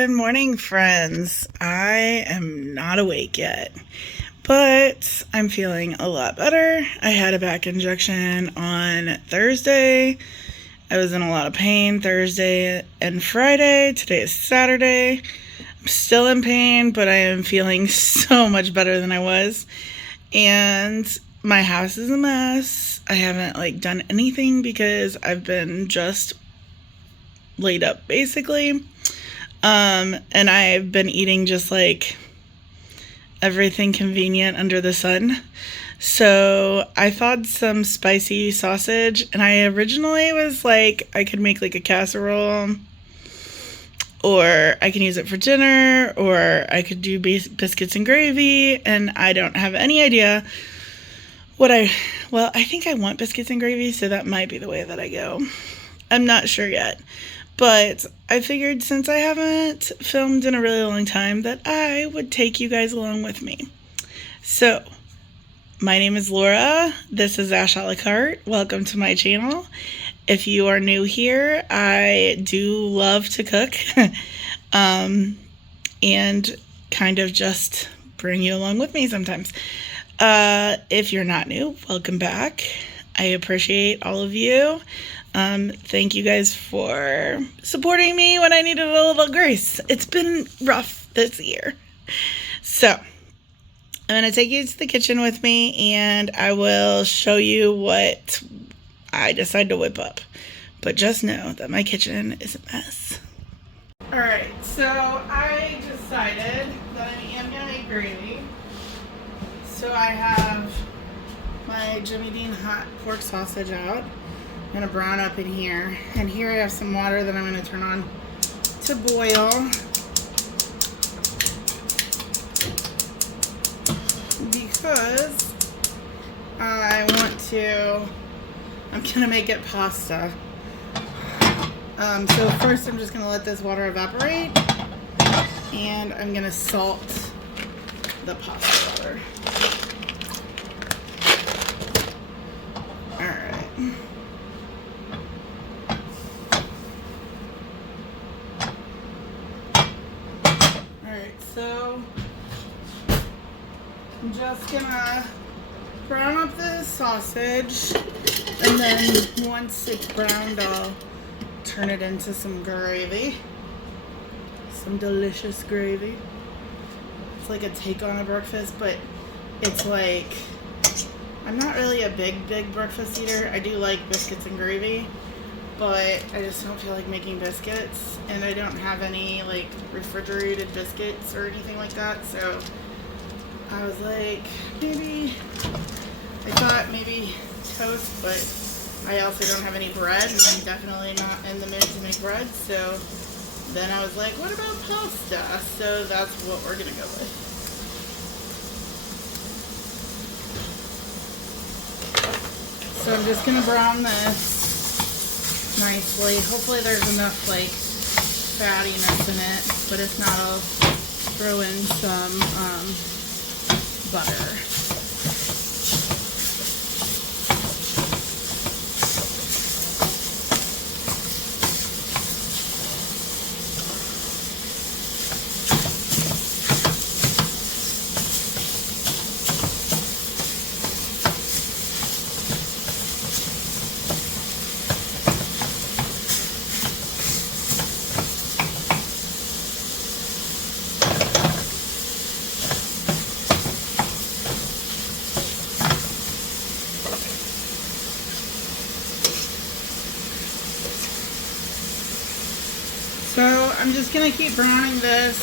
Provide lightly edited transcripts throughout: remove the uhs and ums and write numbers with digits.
Good morning, friends. I am not awake yet, but I'm feeling a lot better. I had a back injection on Thursday. I was in a lot of pain Thursday and Friday. Today is Saturday. I'm still in pain, but I am feeling so much better than I was. And my house is a mess. I haven't done anything because I've been just laid up basically. And I've been eating just everything convenient under the sun. So I thawed some spicy sausage, and I originally was like, I could make a casserole, or I can use it for dinner, or I could do biscuits and gravy, and I don't have any idea I think I want biscuits and gravy, so that might be the way that I go. I'm not sure yet. But I figured since I haven't filmed in a really long time that I would take you guys along with me. So, my name is Laura. This is Ash a la carte. Welcome to my channel. If you are new here, I do love to cook and kind of just bring you along with me sometimes. If you're not new, welcome back. I appreciate all of you. Thank you guys for supporting me when I needed a little grace. It's been rough this year. So, I'm going to take you to the kitchen with me, and I will show you what I decide to whip up. But just know that my kitchen is a mess. Alright, so I decided that I am going to make gravy. So I have my Jimmy Dean hot pork sausage out. I'm going to brown up in here. And here I have some water that I'm going to turn on to boil. Because I'm going to make it pasta. So first I'm just going to let this water evaporate. And I'm going to salt the pasta water. So I'm just gonna brown up the sausage, and then once it's browned, I'll turn it into some gravy. Some delicious gravy. It's like a take on a breakfast, but it's I'm not really a big breakfast eater. I do like biscuits and gravy, but I just don't feel like making biscuits, and I don't have any refrigerated biscuits or anything like that, so I was like, I thought maybe toast, but I also don't have any bread, and I'm definitely not in the mood to make bread, so then I was like, what about pasta? So that's what we're gonna go with. So I'm just gonna brown this nicely. Hopefully there's enough fattiness in it, but if not, I'll throw in some butter. So I'm just going to keep browning this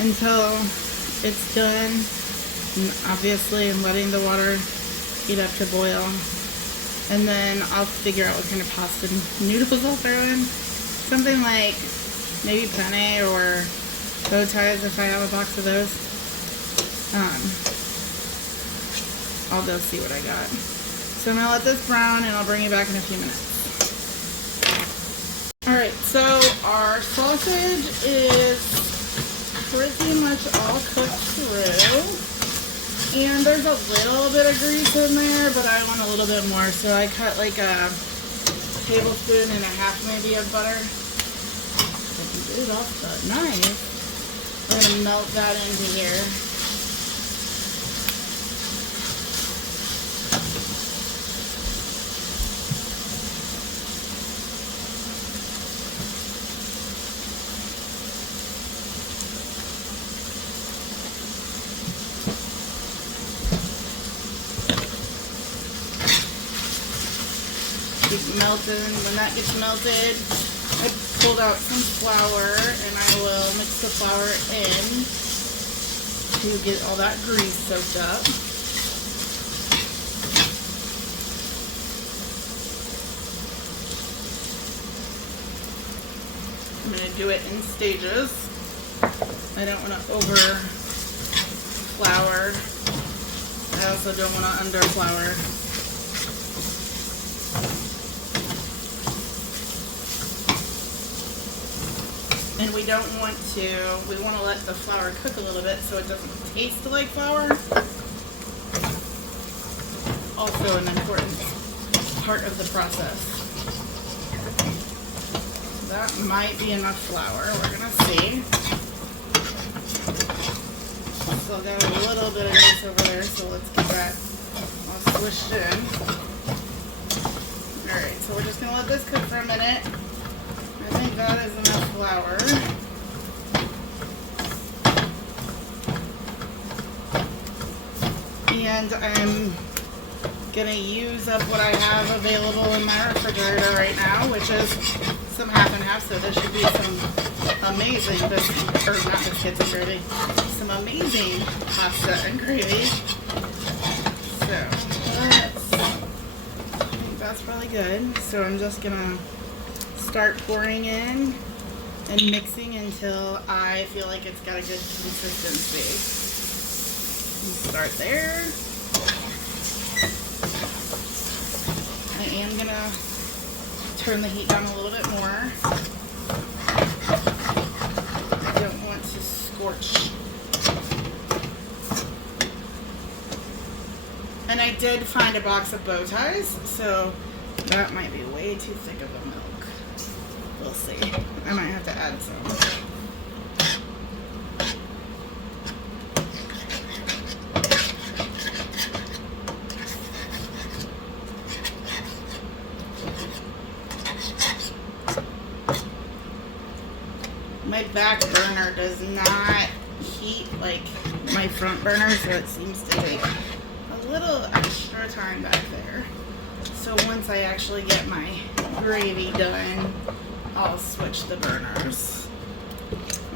until it's done. And obviously I'm letting the water heat up to boil. And then I'll figure out what kind of pasta noodles I'll throw in. Something like maybe penne or bow ties if I have a box of those. I'll go see what I got. So I'm going to let this brown, and I'll bring you back in a few minutes. Alright, so our sausage is pretty much all cooked through. And there's a little bit of grease in there, but I want a little bit more. So I cut a tablespoon and a half maybe of butter. Get it off the knife. I'm gonna melt that into here. Keep melting. When that gets melted, I pulled out some flour and I will mix the flour in to get all that grease soaked up. I'm going to do it in stages. I don't want to over flour. I also don't want to under flour. And we don't want to, we want to let the flour cook a little bit so it doesn't taste like flour. Also an important part of the process. So that might be enough flour, we're gonna see. Still got a little bit of grease over there, so let's get that all swished in. Alright, so we're just gonna let this cook for a minute. I think that is enough flour. And I'm gonna use up what I have available in my refrigerator right now, which is some half and half, so there should be some amazing biscuits, or not biscuits and gravy, some amazing pasta and gravy. So I think that's really good. So I'm just gonna start pouring in and mixing until I feel like it's got a good consistency. Start there. I am gonna turn the heat down a little bit more. I don't want to scorch. And I did find a box of bow ties, so that might be way too thick of a milk. We'll see. I might have to add some. My back burner does not heat like my front burner, so it seems to take a little extra time back there. So once I actually get my gravy done, I'll switch the burners.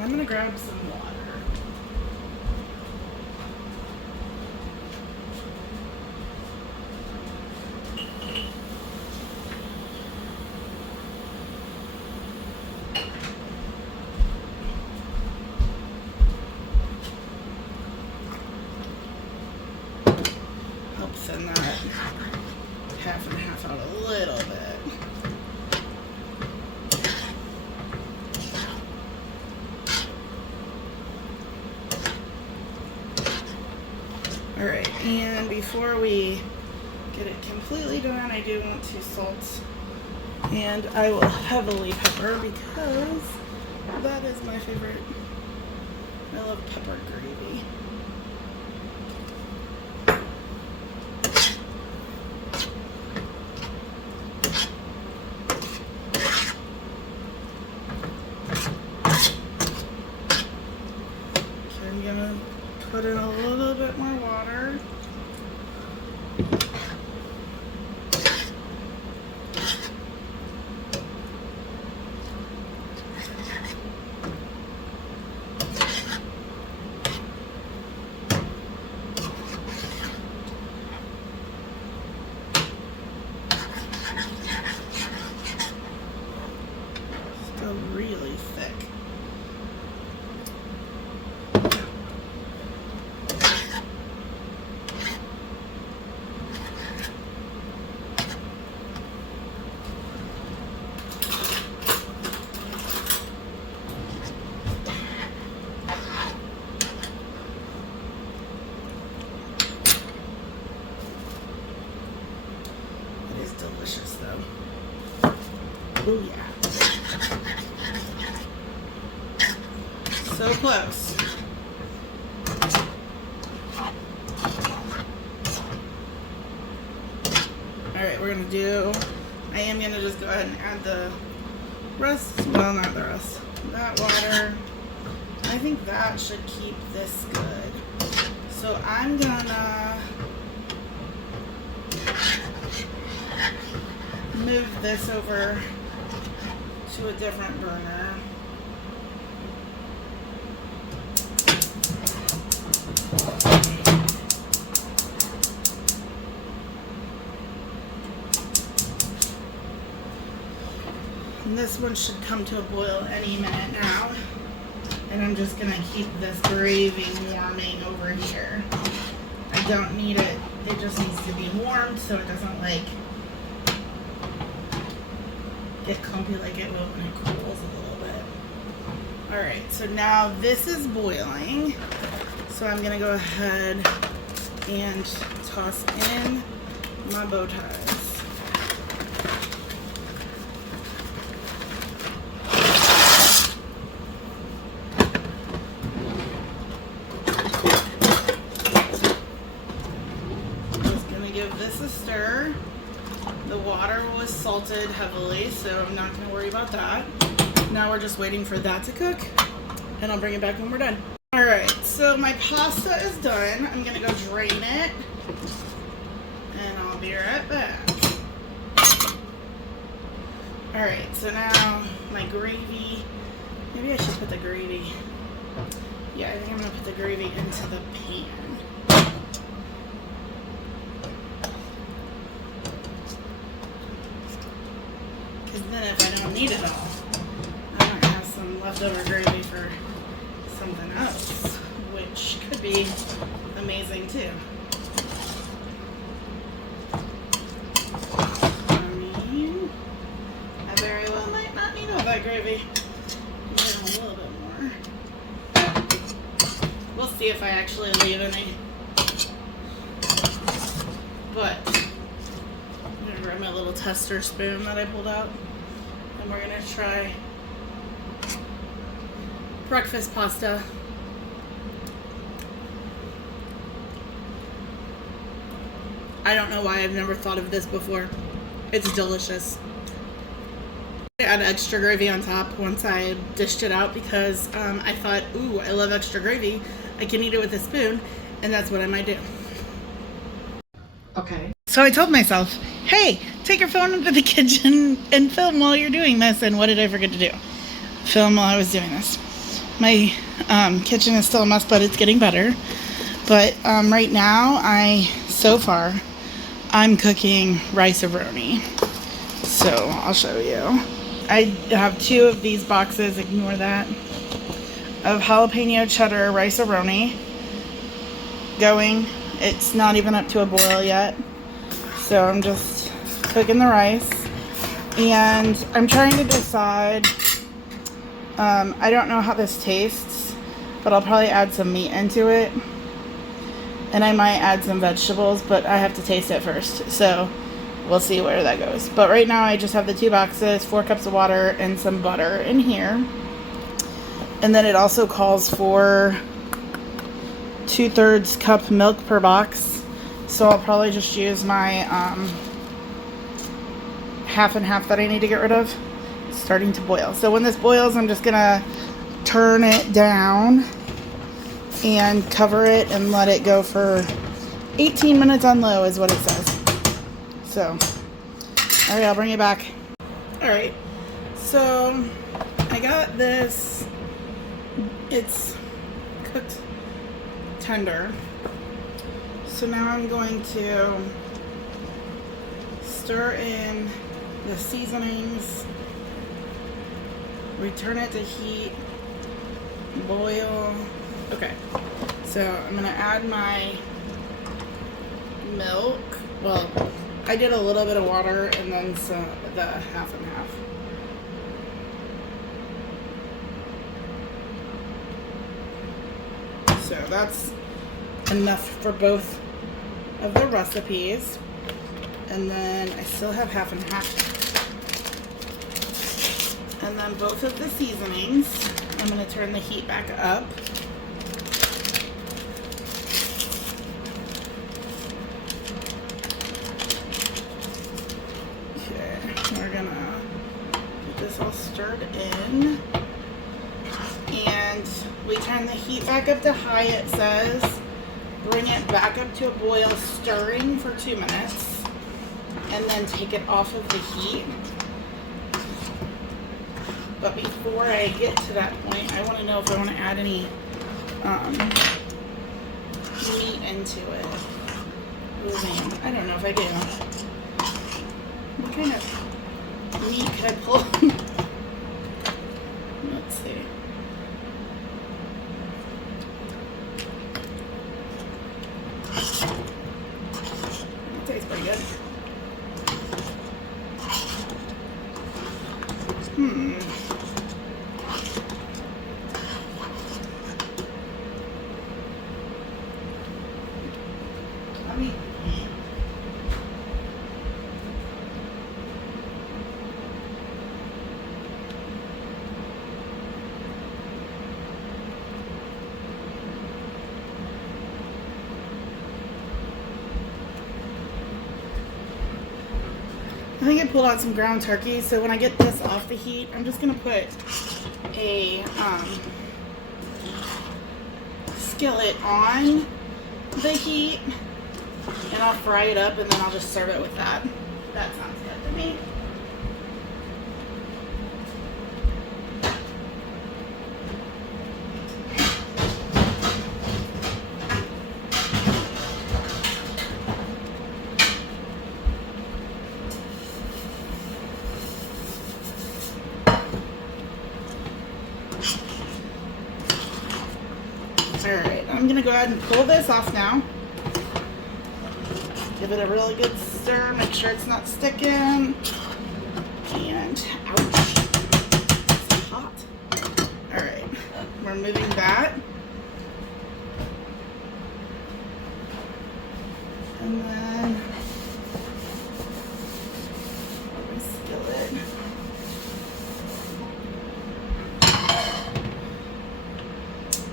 I'm gonna grab some water. Help send that half and half out a little bit. Alright, and before we get it completely done, I do want to salt, and I will heavily pepper because that is my favorite. I love pepper gravy. Okay, I'm gonna put in a little bit more water. Still really thick. It is delicious though. Oh yeah. So close. Alright, we're gonna do, I am gonna just go ahead and add the rest, well, not the rest, that water. I think that should keep this good. So I'm gonna move this over to a different burner. And this one should come to a boil any minute now. And I'm just gonna keep this gravy warming over here. I don't need it, it just needs to be warmed so it doesn't like get clumpy like it will when it cools a little bit. Alright, so now this is boiling. So I'm gonna go ahead and toss in my bow ties. This a stir. The water was salted heavily, so I'm not going to worry about that. Now we're just waiting for that to cook, and I'll bring it back when we're done. Alright, so my pasta is done. I'm going to go drain it, and I'll be right back. Alright, so now my gravy, maybe I should put the gravy, yeah, I think I'm going to put the gravy into the pan. Because then if I don't need it all, I might have some leftover gravy for something else, which could be amazing too. I mean, I very well might not need all that gravy. Maybe a little bit more. We'll see if I actually leave any. But I'm going to grab my little tester spoon that I pulled out, and we're going to try breakfast pasta. I don't know why I've never thought of this before. It's delicious. I added extra gravy on top once I dished it out because I thought, ooh, I love extra gravy. I can eat it with a spoon, and that's what I might do. Okay. So I told myself, hey, take your phone into the kitchen and film while you're doing this. And what did I forget to do? Film while I was doing this. My kitchen is still a mess, but it's getting better. But right now, so far, I'm cooking rice-a-roni. So I'll show you. I have 2 of these boxes, ignore that, of jalapeno cheddar rice-a-roni going. It's not even up to a boil yet. So I'm just cooking the rice. And I'm trying to decide, I don't know how this tastes, but I'll probably add some meat into it. And I might add some vegetables, but I have to taste it first. So we'll see where that goes. But right now I just have the 2 boxes, 4 cups of water, and some butter in here. And then it also calls for 2/3 cup milk per box. So I'll probably just use my half and half that I need to get rid of. It's starting to boil. So when this boils, I'm just gonna turn it down and cover it and let it go for 18 minutes on low is what it says. So, alright, I'll bring it back. Alright, so I got this, it's cooked tender. So now I'm going to stir in the seasonings, return it to heat, boil. Okay, so I'm gonna add my milk. Well, I did a little bit of water and then the half and half. So that's enough for both of the recipes. And then I still have half and half. And then both of the seasonings. I'm going to turn the heat back up. Okay, we're going to get this all stirred in. And we turn the heat back up to high, it says. Bring it back up to a boil, stirring for 2 minutes. And then take it off of the heat. But before I get to that point, I want to know if I want to add any meat into it. Oh man, I don't know if I do. What kind of meat could I pull? Let's see. It tastes pretty good. I think I pulled out some ground turkey, so when I get this off the heat, I'm just gonna put a skillet on the heat, and I'll fry it up, and then I'll just serve it with that. That sounds good to me. Alright, I'm going to go ahead and pull this off now. Give it a really good stir, make sure it's not sticking. And, ouch, it's hot. Alright, we're moving that. And then, my skillet.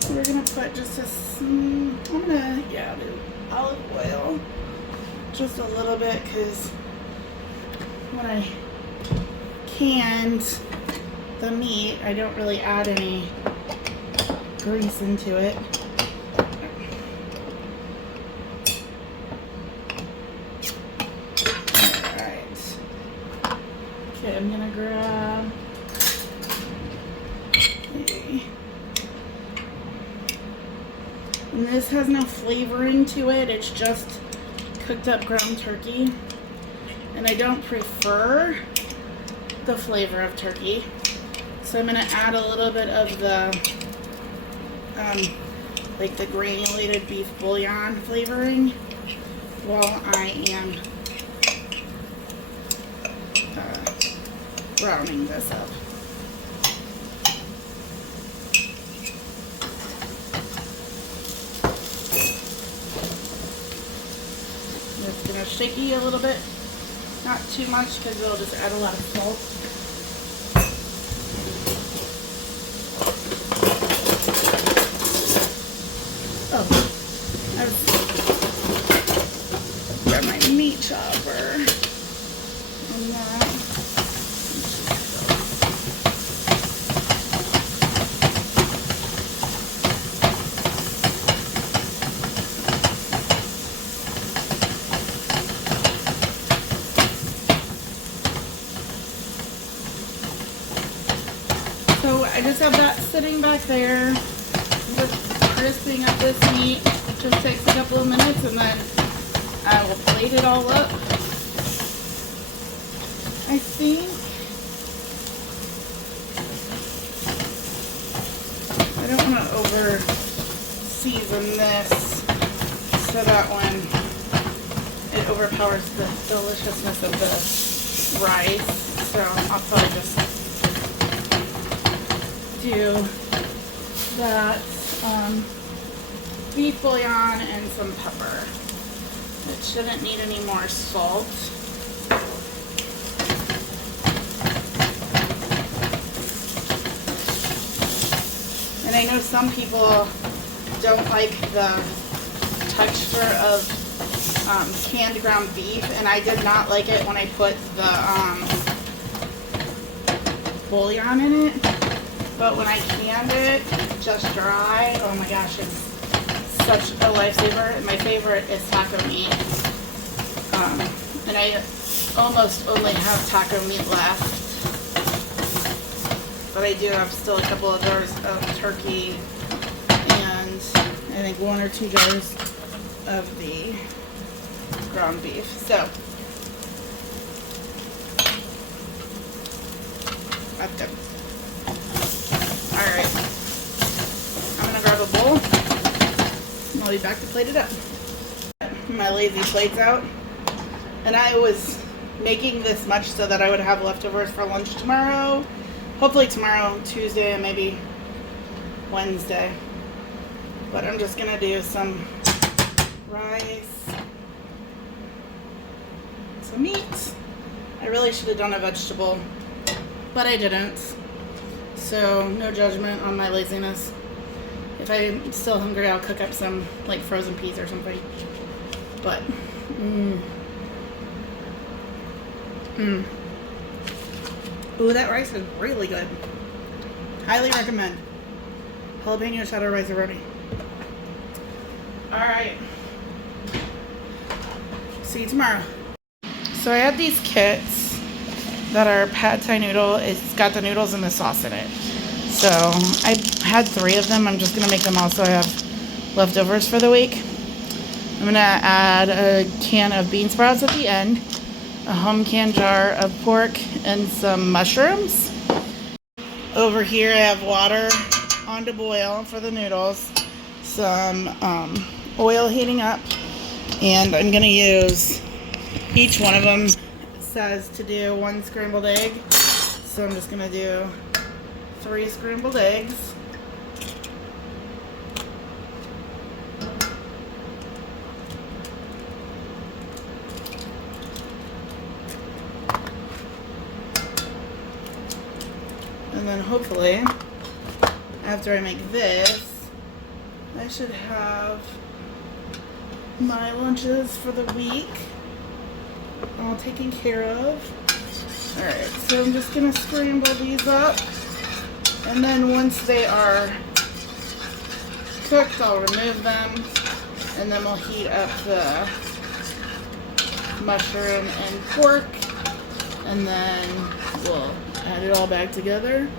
We're gonna put just do olive oil, just a little bit, because when I canned the meat, I don't really add any grease into it. Alright. Okay, I'm gonna grab and this has no flavoring to it, it's just cooked up ground turkey. And I don't prefer the flavor of turkey. So I'm gonna add a little bit of the, like the granulated beef bouillon flavoring while I am browning this up. It's gonna shaky a little bit, not too much because it'll just add a lot of salt. Oh, I've got my meat chopper and that. So I just have that sitting back there, just crisping up this meat. It just takes a couple of minutes and then I will plate it all up. I think I don't want to over season this so that when it overpowers the deliciousness of the rice. So I'll probably just do that beef bouillon and some pepper. It shouldn't need any more salt. I know some people don't like the texture of canned ground beef, and I did not like it when I put the bouillon in it. But when I canned it, just dry, oh my gosh, it's such a lifesaver. And my favorite is taco meat. And I almost only have taco meat left. But I do have still a couple of jars of turkey and I think 1 or 2 jars of the ground beef. So that's good. Alright. I'm gonna grab a bowl and I'll be back to plate it up. My lazy plate's out. And I was making this much so that I would have leftovers for lunch tomorrow. Hopefully tomorrow, Tuesday, and maybe Wednesday. But I'm just gonna do some rice, some meat. I really should have done a vegetable, but I didn't. So no judgment on my laziness. If I'm still hungry, I'll cook up some like frozen peas or something. But ooh, that rice is really good. Highly recommend. Jalapeno cheddar rice-a-roni. Alright. See you tomorrow. So I have these kits that are pad thai noodle. It's got the noodles and the sauce in it. So I had 3 of them. I'm just going to make them all so I have leftovers for the week. I'm going to add a can of bean sprouts at the end, a home canned jar of pork, and some mushrooms. Over here I have water on to boil for the noodles, some oil heating up, and I'm going to use, each one of them says to do 1 scrambled egg, so I'm just going to do 3 scrambled eggs. And then hopefully, after I make this, I should have my lunches for the week all taken care of. Alright, so I'm just going to scramble these up. And then once they are cooked, I'll remove them. And then we'll heat up the mushroom and pork. And then we'll add it all back together.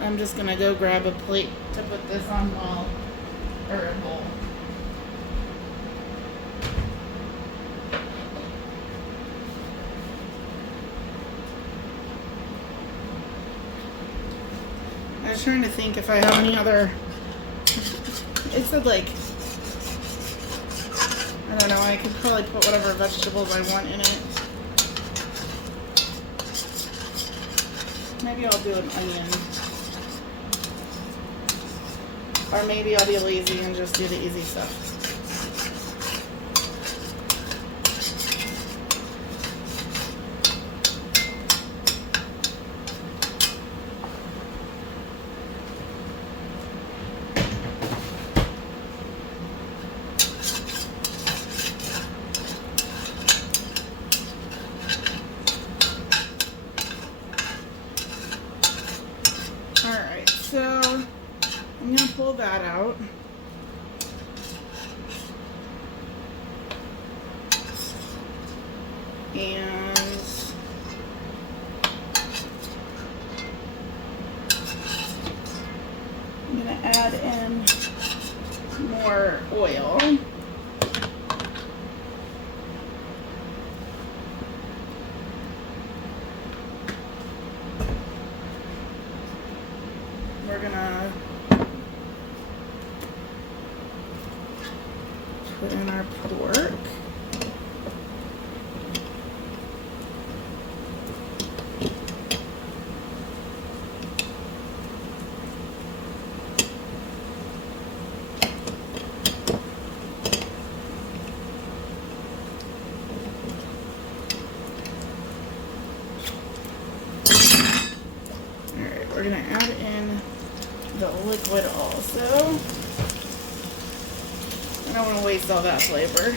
I'm just gonna go grab a plate to put this on or a bowl. I was trying to think if I have any other, it said like, I don't know, I could probably put whatever vegetables I want in it. Maybe I'll do an onion. Or maybe I'll be lazy and just do the easy stuff. Alright, so I'm going to pull that out. And I'm going to add in more oil. We're gonna put in our pork. Alright, we're gonna add in the liquid also. I don't want to waste all that flavor.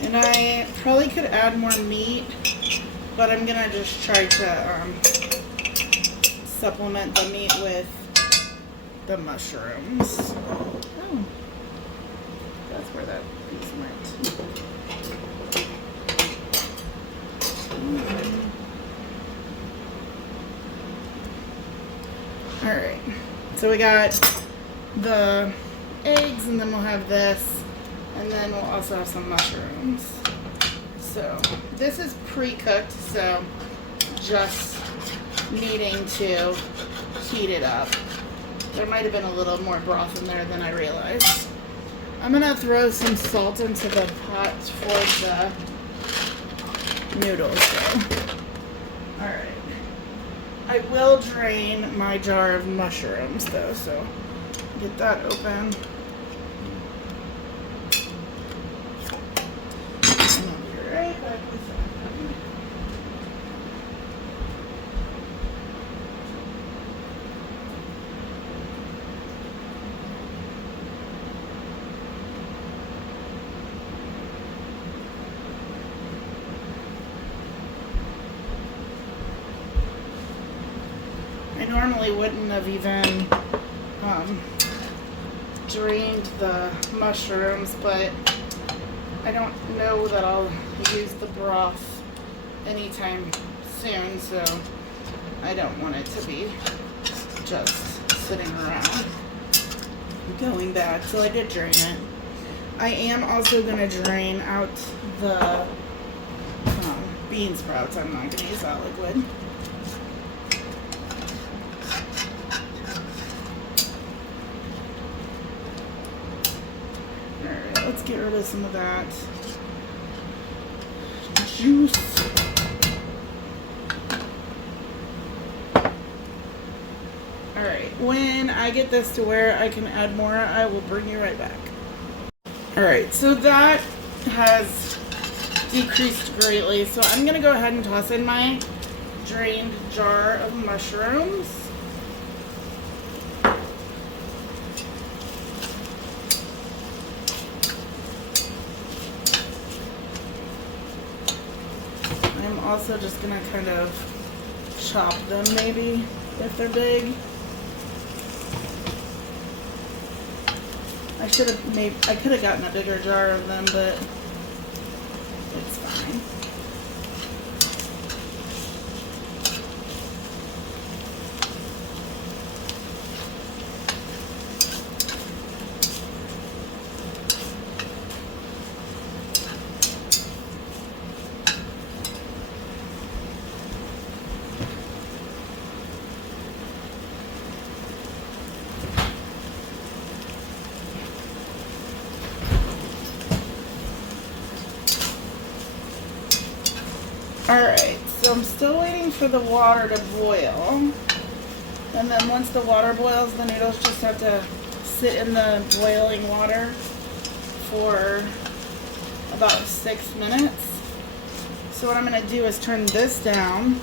And I probably could add more meat, but I'm gonna just try to supplement the meat with the mushrooms. Oh, that's where that piece went. Alright, so we got the eggs, and then we'll have this, and then we'll also have some mushrooms. So this is pre-cooked, so just needing to heat it up. There might have been a little more broth in there than I realized. I'm gonna throw some salt into the pot for the noodles though. Alright. I will drain my jar of mushrooms though, so get that open. And I'll be right back with that. I normally wouldn't have even drained the mushrooms, but I don't know that I'll use the broth anytime soon, so I don't want it to be just sitting around going bad. So I did drain it. I am also going to drain out the bean sprouts. I'm not going to use that liquid. Let's get rid of some of that juice. Alright, when I get this to where I can add more, I will bring you right back. Alright, so that has decreased greatly, so I'm going to go ahead and toss in my drained jar of mushrooms. I'm also just gonna kind of chop them maybe if they're big. I could have gotten a bigger jar of them, but it's fine. Alright, so I'm still waiting for the water to boil. And then once the water boils, the noodles just have to sit in the boiling water for about 6 minutes. So what I'm going to do is turn this down.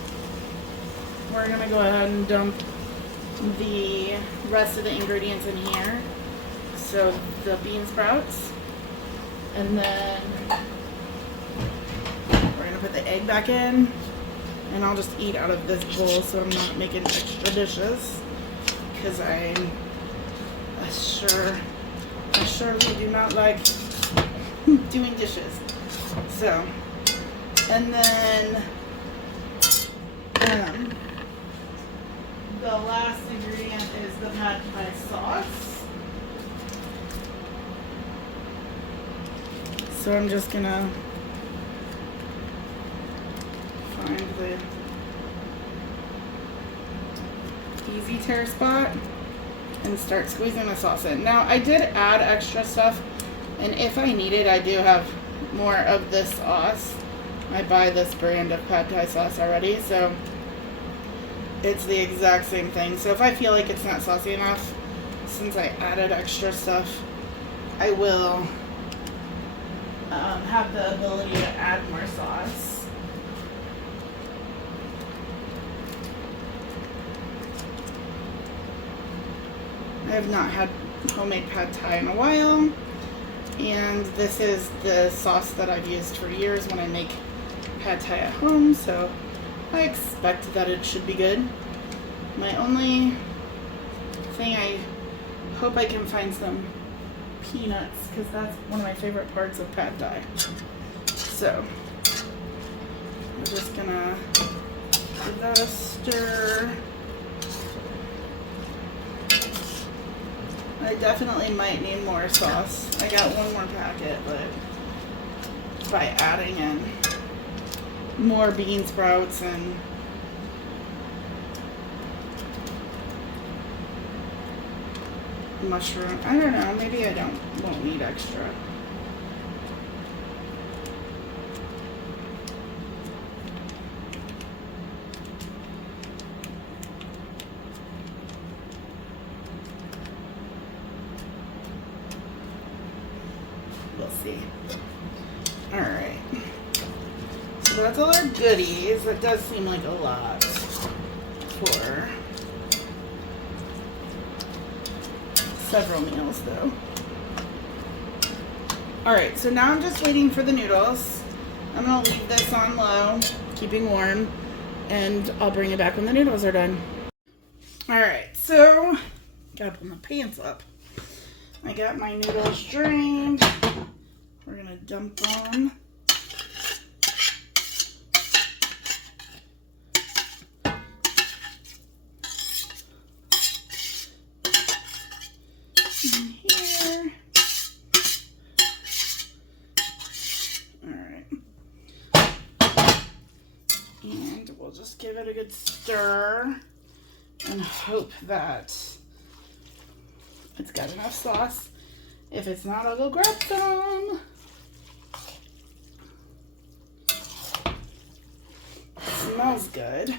We're going to go ahead and dump the rest of the ingredients in here. So the bean sprouts. And then put the egg back in, and I'll just eat out of this bowl so I'm not making extra dishes, because I surely do not like doing dishes. So, and then the last ingredient is the pad thai sauce. So I'm just gonna find the easy tear spot and start squeezing the sauce in. Now I did add extra stuff, and if I need it, I do have more of this sauce. I buy this brand of pad thai sauce already, so it's the exact same thing. So if I feel like it's not saucy enough, since I added extra stuff, I will have the ability to add more sauce. I have not had homemade pad thai in a while, and this is the sauce that I've used for years when I make pad thai at home, so I expect that it should be good. My only thing, I hope I can find some peanuts, because that's one of my favorite parts of pad thai. So I'm just gonna give that a stir. I definitely might need more sauce. I got one more packet, but by adding in more bean sprouts and mushroom, I don't know, maybe I won't need extra. We'll see. Alright. So that's all our goodies. That does seem like a lot for several meals, though. Alright, so now I'm just waiting for the noodles. I'm going to leave this on low, keeping warm, and I'll bring it back when the noodles are done. Alright, so gotta put my pants up. I got my noodles drained. We're gonna dump them. In here. Alright. And we'll just give it a good stir and hope that it's got enough sauce. If it's not, I'll go grab some. Smells good.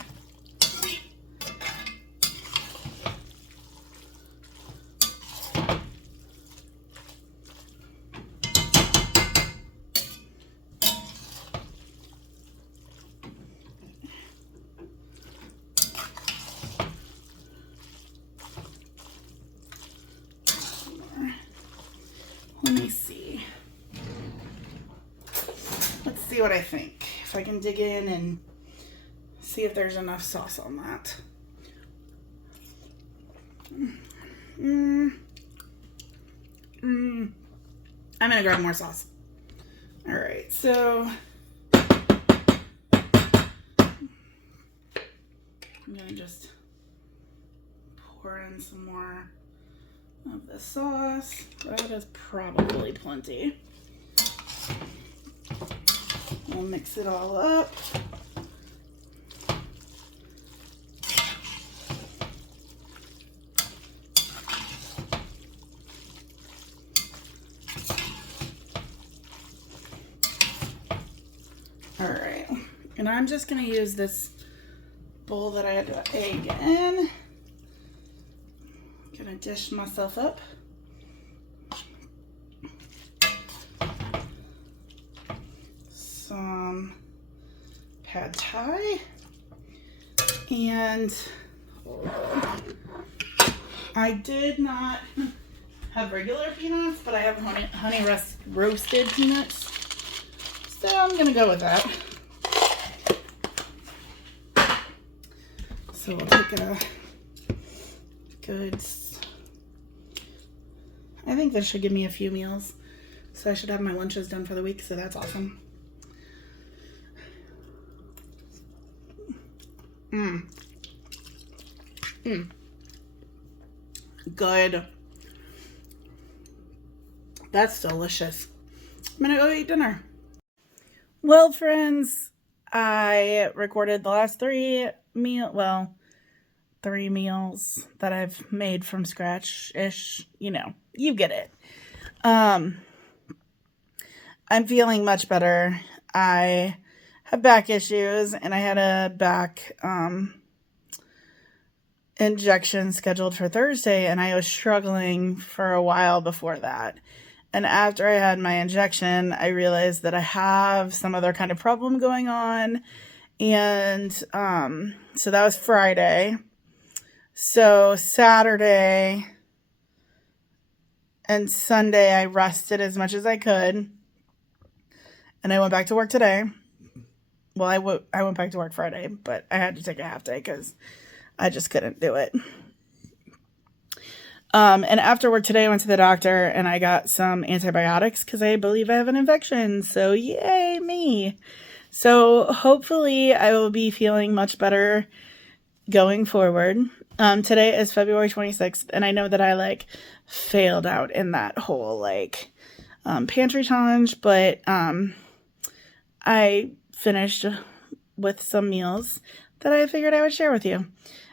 Let me see. Let's see what I think. If I can dig in and see if there's enough sauce on that. I'm gonna grab more sauce. All right, so I'm gonna just pour in some more of the sauce. That is probably plenty. We'll mix it all up. All right, and I'm just gonna use this bowl that I had the egg in. Gonna dish myself up. Some pad thai. And I did not have regular peanuts, but I have honey roasted peanuts. So I'm gonna go with that. So we'll take a good, I think this should give me a few meals. So I should have my lunches done for the week, so that's awesome. Good. That's delicious. I'm gonna go eat dinner. Well, friends, I recorded the last three meals that I've made from scratch-ish. You know, you get it. I'm feeling much better. I have back issues, and I had a back injection scheduled for Thursday, and I was struggling for a while before that. And after I had my injection, I realized that I have some other kind of problem going on. And so that was Friday. So Saturday and Sunday, I rested as much as I could. And I went back to work today. Well, I went back to work Friday, but I had to take a half day because I just couldn't do it. And after work today, I went to the doctor and I got some antibiotics because I believe I have an infection. So yay, me. So hopefully I will be feeling much better going forward. Today is February 26th, and I know that I failed out in that whole pantry challenge, but I finished with some meals that I figured I would share with you.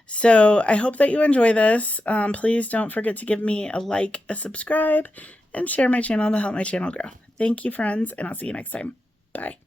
So I hope that you enjoy this. Please don't forget to give me a like, a subscribe, and share my channel to help my channel grow. Thank you, friends, and I'll see you next time. Bye.